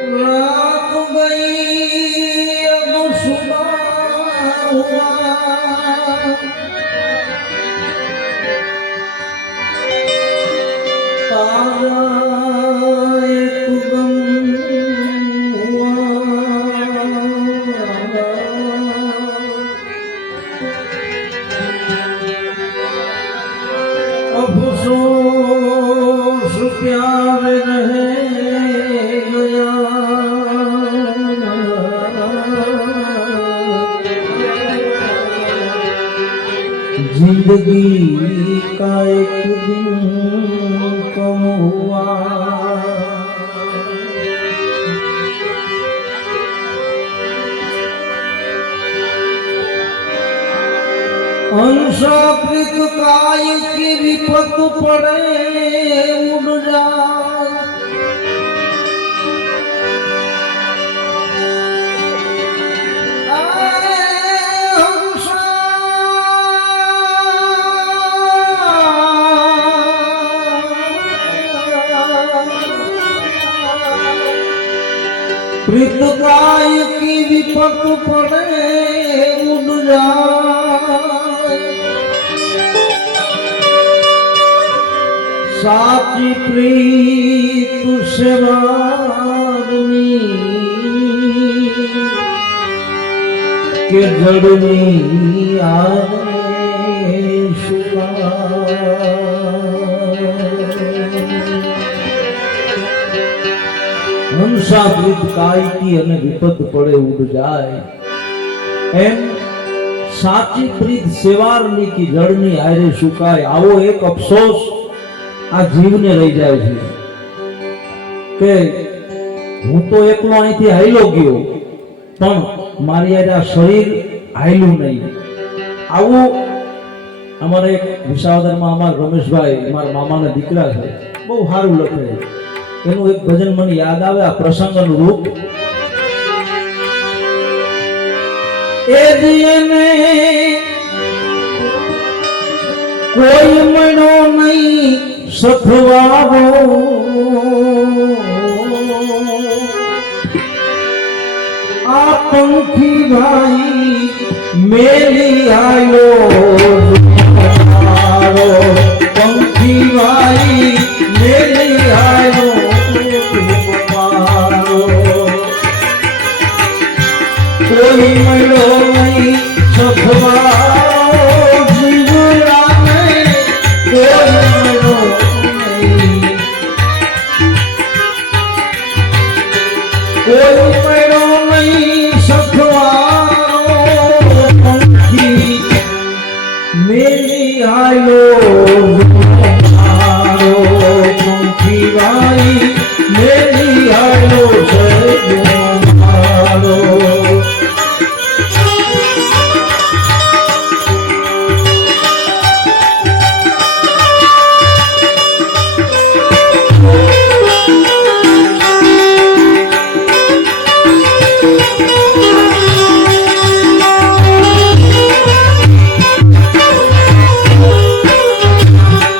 रात गई अब सुबह हुआ, तारा एक गम हुआ। अफसोस प्यार रह गया, जिंदगी का एक दिन कम हुआ। अंशाकृत काय की विपत पड़े उड़ जाए, कृतकाय की विपत पड़े उड़ जाए, साची प्रीत से वारनी के जड़नी आए शुका। હંસાકૃત કાયકી અને વિપત પડે ઉડ જાય, એમ સાચી પ્રીત સેવારની કી જળની આરે સુકાય. આવો એક અફસોસ આ જીવને રહી જાય છે કે હું તો એકલો અહીંથી હાલ્યો ગયો, પણ મારી આ શરીર હાલ્યું નહીં. આવું અમારે એક વિસાવદરમાં અમારા રમેશભાઈ, મારા મામાના દીકરા છે, બહુ સારું લખે. એનું એક ભજન મને યાદ આવે આ પ્રસંગનું રૂપ. એ દિયને કોઈ મળ્યો નહીં સખવાવો, આ પંખી ભાઈ મેલી આયો, પંખી ભાઈ મેલી આયો. કોઈ મળ્યો નહીં સખવાવો, જીવડાને કોઈ મળ્યો નહીં, કોઈ મળ્યો નહીં સખવાવો, પંખી મેલી આયો. પંખી ભાઈ મેલી આયો છે મારો.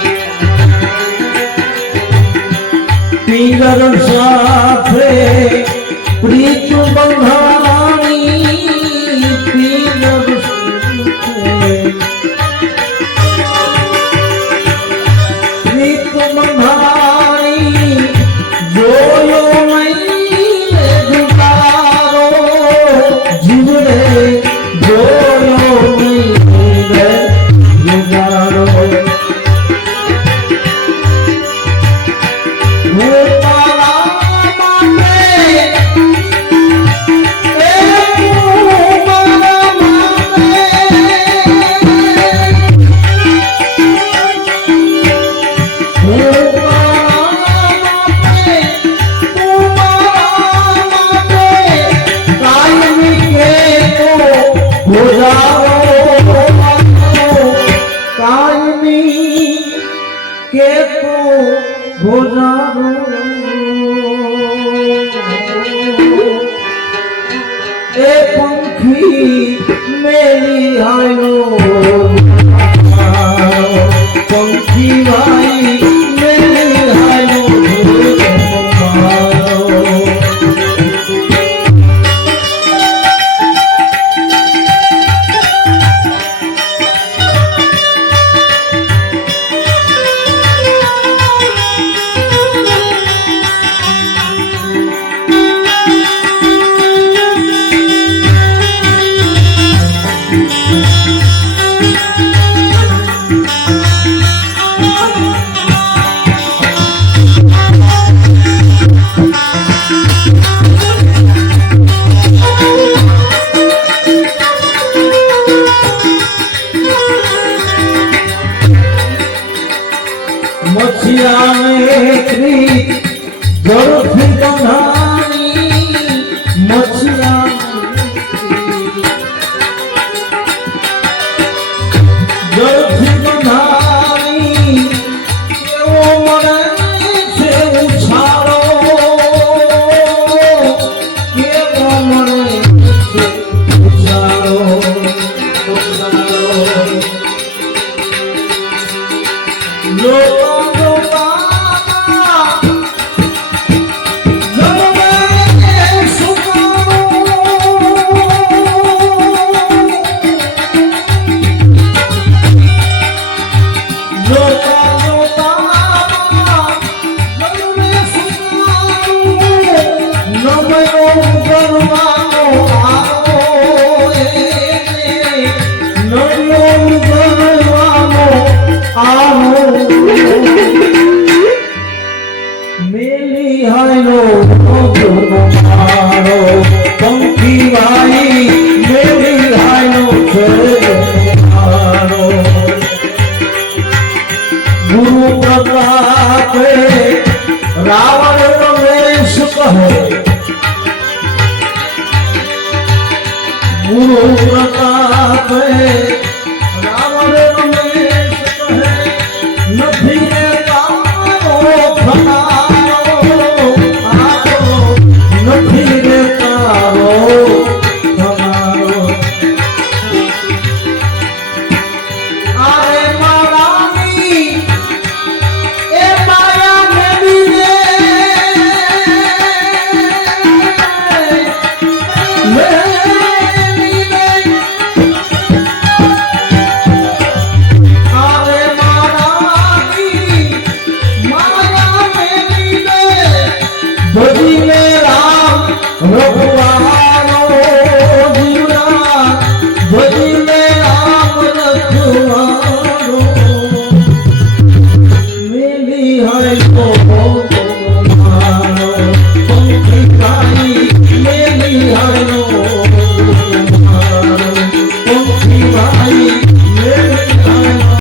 ઉગરવાનો આવો નળિયો ઉગરવાનો આવો મેલી હાયનો મારો પંખી વાઈ મેલી હાયનો મારો ગુરુ પ્રતાપે રાવણ રમેશ કહે ગુરુ પ્રતાપે રાવણ રમેશ કહે નથી રે તારો ખનારો આવો નથી રે તારો ખનારો આરે મારાની એ માયા મેલી રે મેલી રે આરે મારાની માયા મેલી રે ભજીને રામ રઘુવારો જીવરા ભજીને રામ રઘુવારો મેલી હૈ